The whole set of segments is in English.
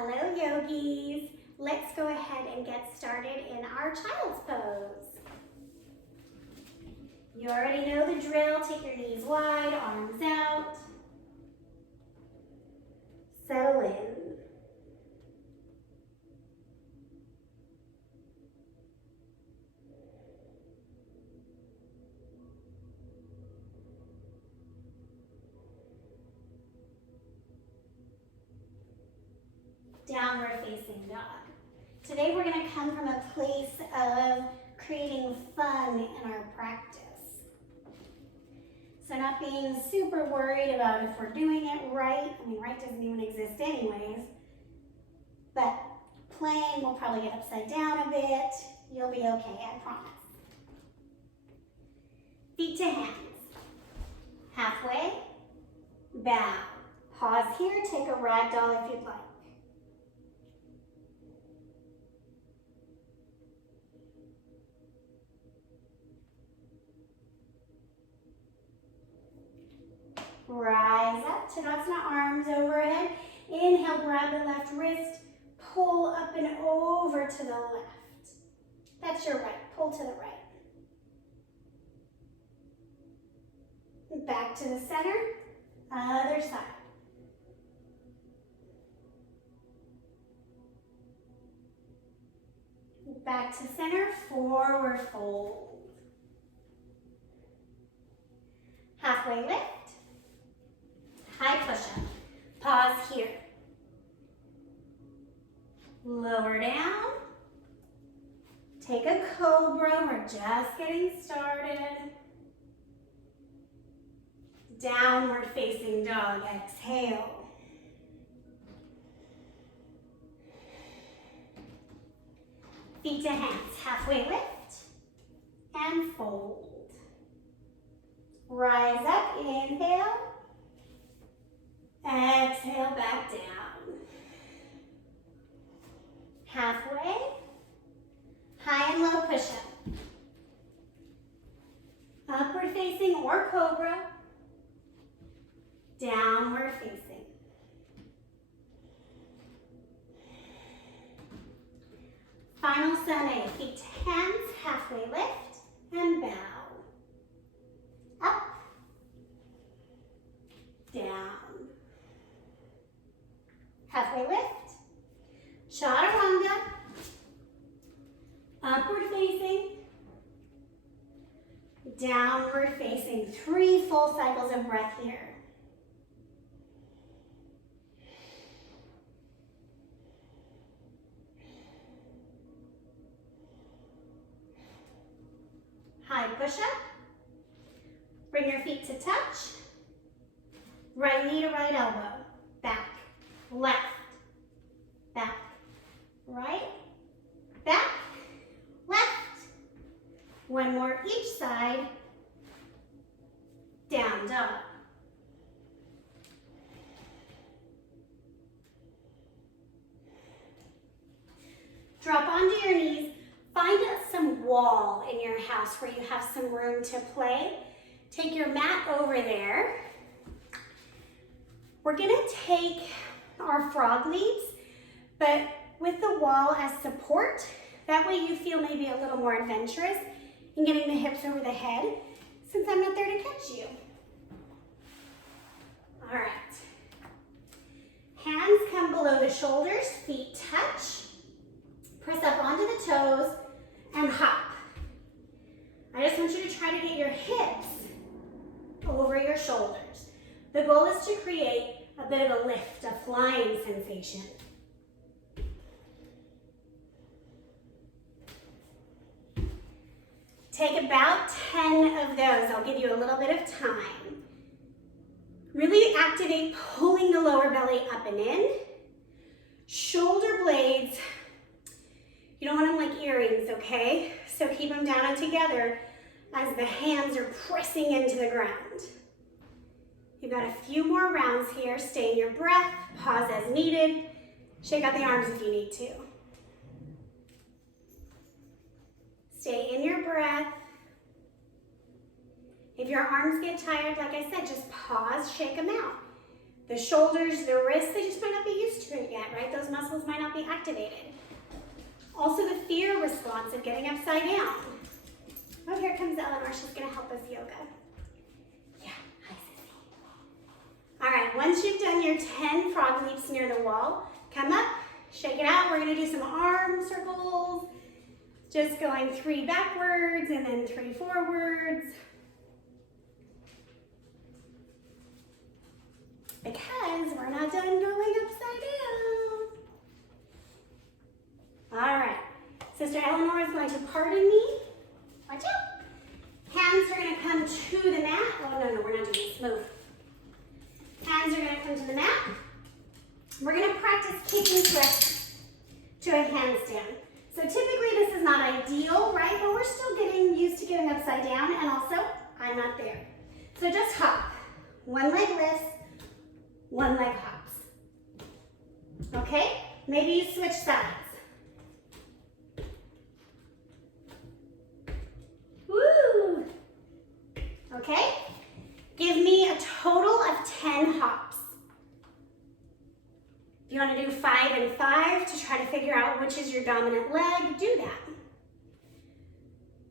Hello yogis, let's go ahead and get started in our child's pose. You already know the drill. Take your knees wide, arms out. Settle in. Downward facing dog. Today we're going to come from a place of creating fun in our practice. So not being super worried about if we're doing it right. I mean, right doesn't even exist anyways. But playing, we'll probably get upside down a bit. You'll be okay, I promise. Feet to hands. Halfway, bow. Pause here, take a ragdoll if you'd like. Rise up, Tadasana, arms overhead. Inhale, grab the left wrist, pull up and over to the left. That's your right, pull to the right. Back to the center, other side. Back to center, forward fold. Halfway lift. High push-up. Pause here. Lower down. Take a cobra. We're just getting started. Downward facing dog. Exhale. Feet to hands. Halfway lift. And fold. Rise up. Inhale. Exhale, back down. Halfway. High and low push-up. Upward facing or cobra. Downward facing. Final sunny. Feet to hands, halfway lift, and bow. Up. Down. Halfway lift, chaturanga, upward facing, downward facing. 3 full cycles of breath here. High push-up. Bring your feet to touch. Right knee to right elbow. Back. Left, back, right, back, left. One more each side. Down dog. Drop onto your knees. Find some wall in your house where you have some room to play. Take your mat over there. We're gonna take our frog leaps, but with the wall as support. That way you feel maybe a little more adventurous in getting the hips over the head, since I'm not there to catch you. All right. Hands come below the shoulders, feet touch. Press up onto the toes and hop. I just want you to try to get your hips over your shoulders. The goal is to create a bit of a lift, a flying sensation. Take about 10 of those. I'll give you a little bit of time. Really activate pulling the lower belly up and in. Shoulder blades, you don't want them like earrings, okay? So keep them down and together as the hands are pressing into the ground. You've got a few more rounds here. Stay in your breath, pause as needed. Shake out the arms if you need to. Stay in your breath. If your arms get tired, like I said, just pause, shake them out. The shoulders, the wrists, they just might not be used to it yet, right? Those muscles might not be activated. Also the fear response of getting upside down. Oh, here comes Eleanor. She's gonna help us yoga. Yeah, hi, Sissy. All right, once you've done your 10 frog leaps near the wall, come up, shake it out. We're gonna do some arm circles. Just going 3 backwards and then 3 forwards. Because we're not done going upside down. All right, Sister Eleanor is going to pardon me. Watch out. Hands are going to come to the mat. Oh, no, we're not doing this. Move. Hands are going to come to the mat. We're going to practice kicking to a handstand. So typically this is not ideal, right? But we're still getting used to getting upside down, and also I'm not there. So just hop. One leg lifts, one leg hops. Okay? Maybe you switch sides. Woo! Okay? Give me a total of 10 hops. If you want to do 5 and 5 to try to figure out which is your dominant leg, do that.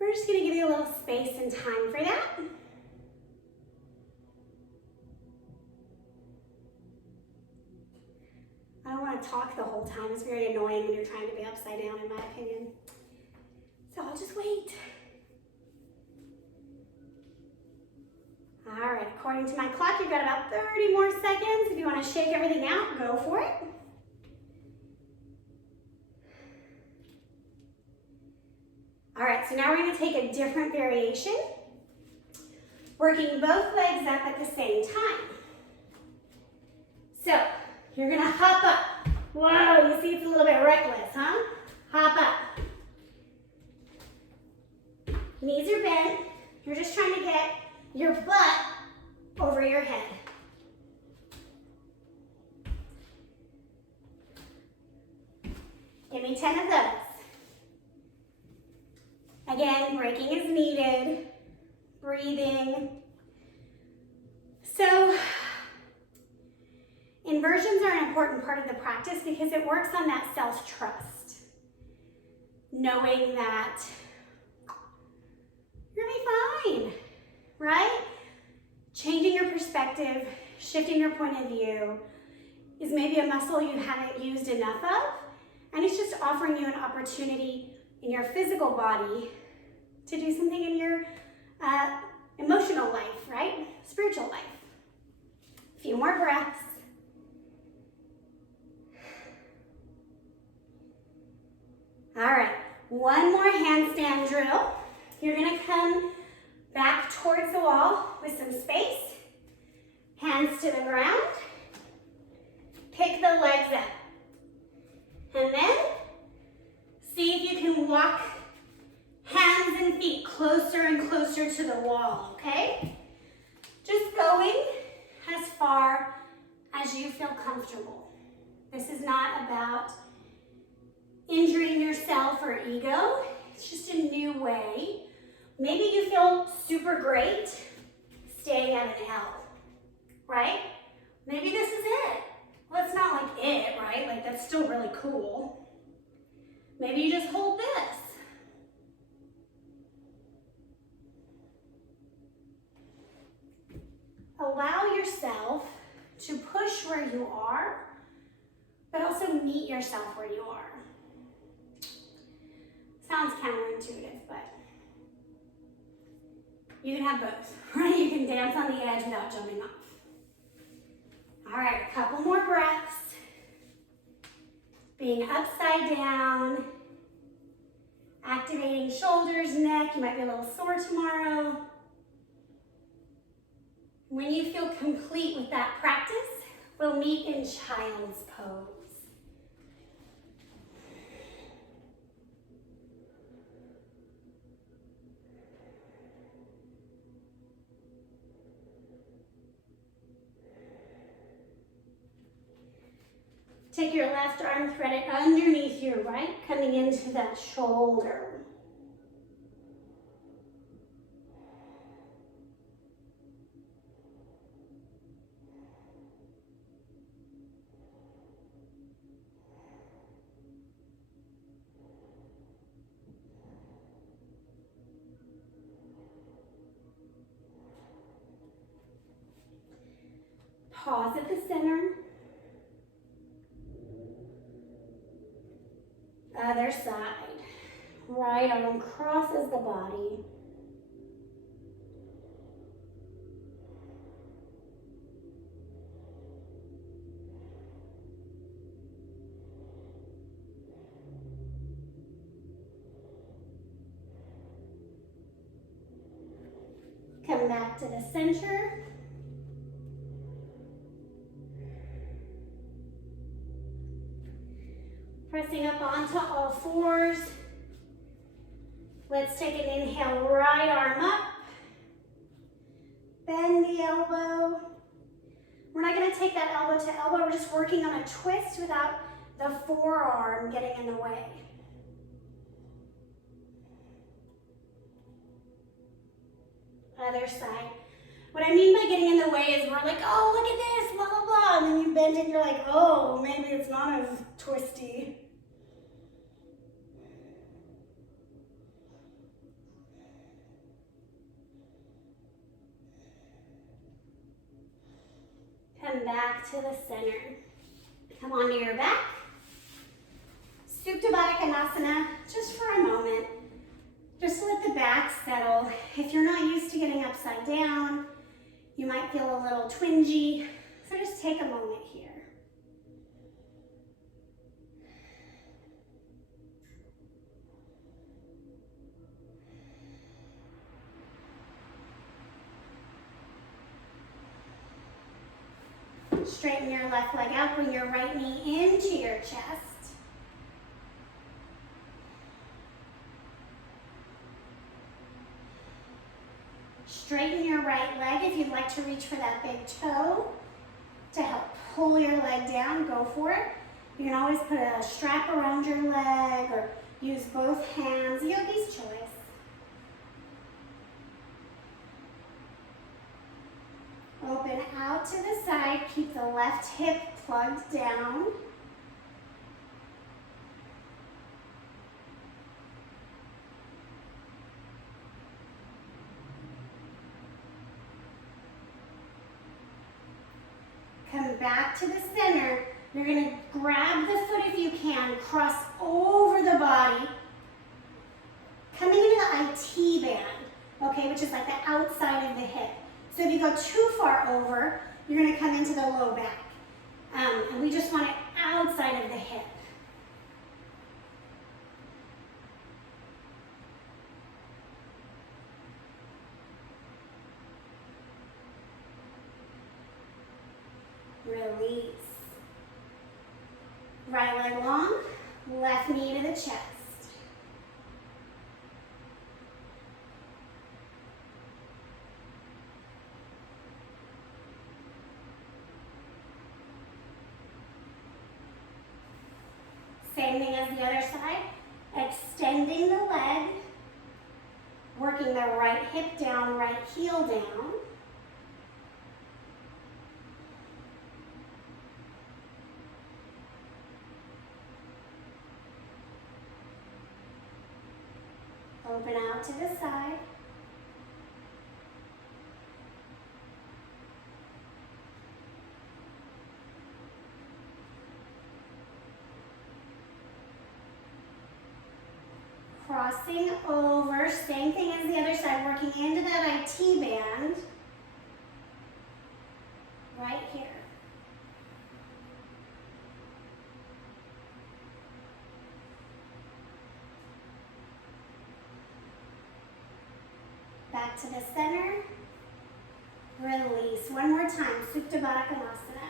We're just going to give you a little space and time for that. I don't want to talk the whole time. It's very annoying when you're trying to be upside down, in my opinion. So I'll just wait. All right, according to my clock, you've got about 30 more seconds. If you want to shake everything out, go for it. All right, so now we're going to take a different variation, working both legs up at the same time. So you're going to hop up. Whoa, you see it's a little bit reckless, huh? Hop up. Knees are bent. You're just trying to get your butt over your head. Give me 10 of those. Again, breaking is needed. Breathing. So, inversions are an important part of the practice because it works on that self-trust. Knowing that you're gonna be fine, right? Changing your perspective, shifting your point of view is maybe a muscle you haven't used enough of, and it's just offering you an opportunity in your physical body to do something in your emotional life, right? Spiritual life. A few more breaths. All right, one more handstand drill. You're gonna come back towards the wall with some space. Hands to the ground. Pick the legs up. And then see if you can walk hands and feet closer and closer to the wall, okay? Just going as far as you feel comfortable. This is not about injuring yourself or ego. It's just a new way. Maybe you feel super great staying at an L, right? Maybe this is it. Well, it's not like it, right? Like that's still really cool. Maybe you just hold this. Allow yourself to push where you are, but also meet yourself where you are. Sounds counterintuitive, but you can have both, right? You can dance on the edge without jumping off. All right, a couple more breaths. Being upside down, activating shoulders, neck. You might be a little sore tomorrow. When you feel complete with that practice, we'll meet in child's pose. Take your left arm, thread it underneath your right, coming into that shoulder. Pause at the center. Other side. Right arm crosses the body. Come back to the center. Pressing up onto all fours. Let's take an inhale, right arm up. Bend the elbow. We're not going to take that elbow to elbow. We're just working on a twist without the forearm getting in the way. Other side. What I mean by getting in the way is we're like, oh, look at this, blah, blah, blah. And then you bend it and you're like, oh, maybe it's not as twisty. Come back to the center. Come onto your back. Supta Baddha Konasana, just for a moment. Just to let the back settle. If you're not used to getting upside down, you might feel a little twingy. So just take a moment here. Straighten your left leg out, bring your right knee into your chest. Straighten your right leg. If you'd like to reach for that big toe to help pull your leg down, go for it. You can always put a strap around your leg or use both hands, yogi's choice. Open out to the side, keep the left hip plugged down. Come back to the center. You're going to grab the foot if you can, cross over the body, coming into the IT band, okay, which is like the outside of the hip. So if you go too far over, you're going to come into the low back. And we just want it outside of the hip. Release. Right leg long, left knee to the chest. Same thing as the other side. Extending the leg, working the right hip down, right heel down. Open out to the side. Crossing over, same thing as the other side, working into that IT band. Right here. Back to the center. Release. One more time. Supta Baddha Konasana.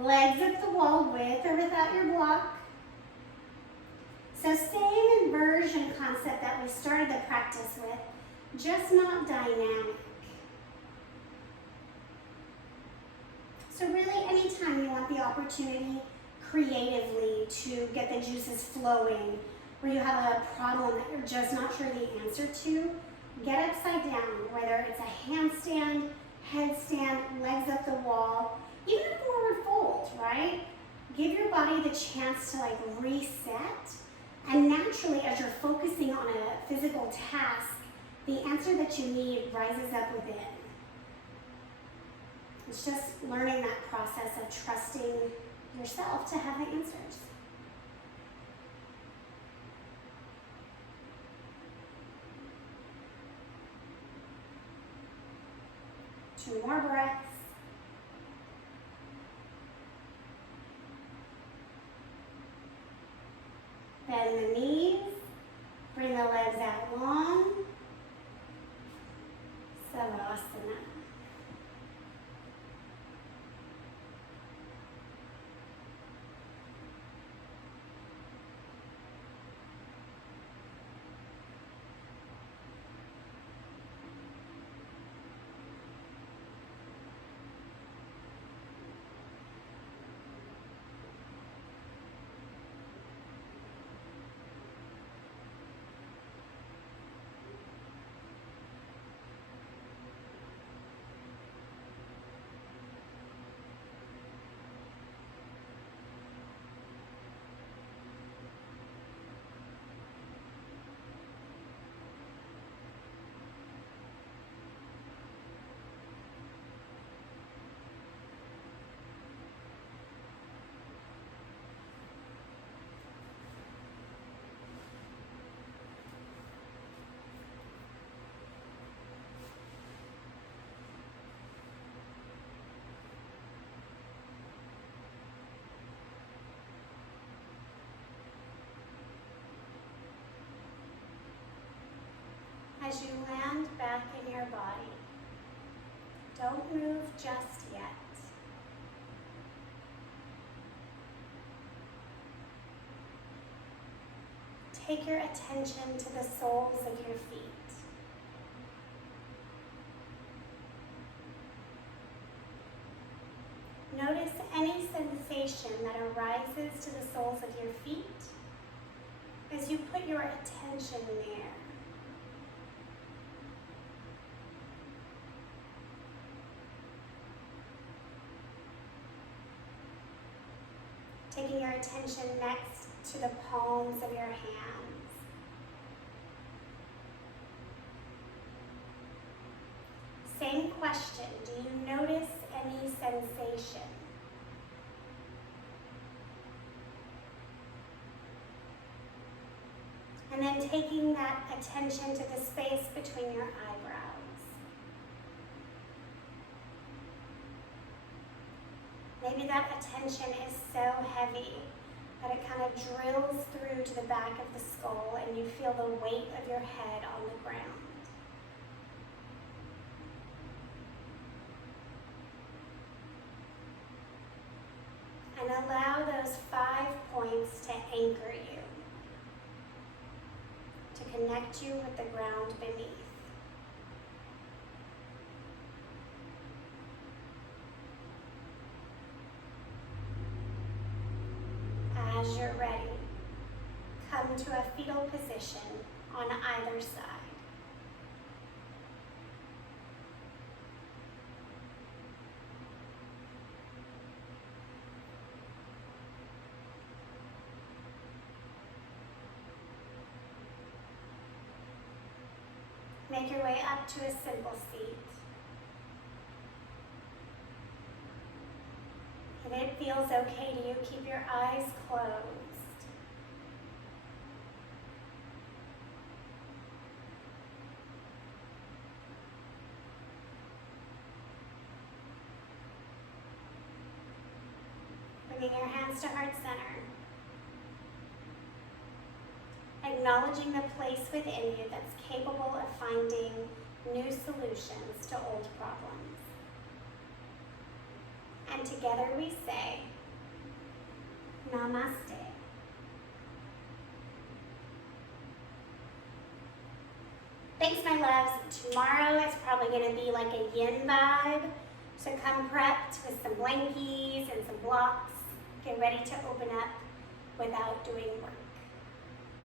Legs at the wall with or without your block. So same inversion concept that we started the practice with, just not dynamic. So really anytime you want the opportunity creatively to get the juices flowing, where you have a problem that you're just not sure the answer to, get upside down, whether it's a handstand, headstand, legs up the wall. even a forward fold, right? Give your body the chance to like reset. And naturally, as you're focusing on a physical task, the answer that you need rises up within. It's just learning that process of trusting yourself to have the answers. Two more breaths. Bend the knees. Bring the legs out long. Savasana. As you land back in your body, don't move just yet. Take your attention to the soles of your feet. Notice any sensation that arises to the soles of your feet as you put your attention there. Taking your attention next to the palms of your hands. Same question, do you notice any sensation? And then taking that attention to the space between your eyebrows. Maybe that attention is so heavy that it kind of drills through to the back of the skull and you feel the weight of your head on the ground. And allow those 5 points to anchor you, to connect you with the ground beneath. As you're ready, come to a fetal position on either side. Make your way up to a simple seat. If it feels okay to you, keep your eyes closed. Bringing your hands to heart center. Acknowledging the place within you that's capable of finding new solutions to old problems. And together we say, Namaste. Thanks, my loves. Tomorrow is probably going to be like a yin vibe, so come prepped with some blankies and some blocks. Get ready to open up without doing work.